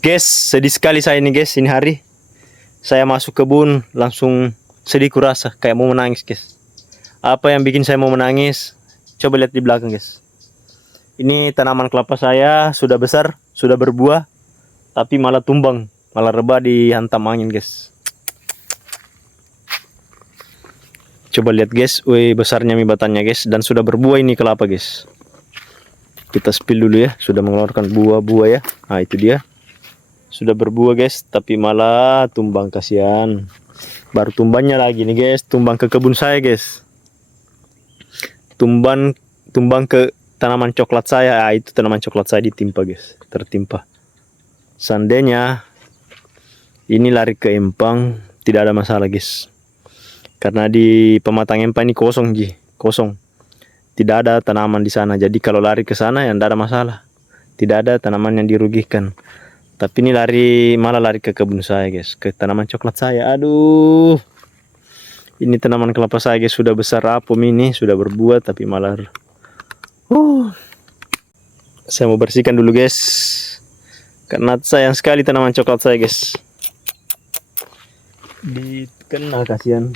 Guys, sedih sekali saya ini guys. Ini hari saya masuk kebun langsung sedih kurasa kayak mau menangis guys. Apa yang bikin saya mau menangis? Coba lihat di belakang guys. Ini tanaman kelapa saya sudah besar, sudah berbuah, tapi malah tumbang, malah rebah dihantam angin guys. Coba lihat guys, wih besarnya mibatannya guys, dan sudah berbuah ini kelapa guys. Kita spill dulu ya, sudah mengeluarkan buah-buah ya. Nah itu dia, sudah berbuah guys, tapi malah tumbang, kasihan. Baru tumbangnya lagi nih guys, tumbang ke kebun saya guys. Tumbang ke tanaman coklat saya. Ah, itu tanaman coklat saya ditimpa guys, tertimpa. Seandainya ini lari ke empang, tidak ada masalah guys. Karena di pematang empang ini kosong ji, kosong. Tidak ada tanaman di sana. Jadi kalau lari ke sana ya tidak ada masalah. Tidak ada tanaman yang dirugikan. Tapi ini malah lari ke kebun saya guys, ke tanaman coklat saya. Aduh. Ini tanaman kelapa saya guys, sudah besar apem ini, sudah berbuah tapi malah saya mau bersihkan dulu guys. Karena sayang sekali tanaman coklat saya guys. Dikena kasihan.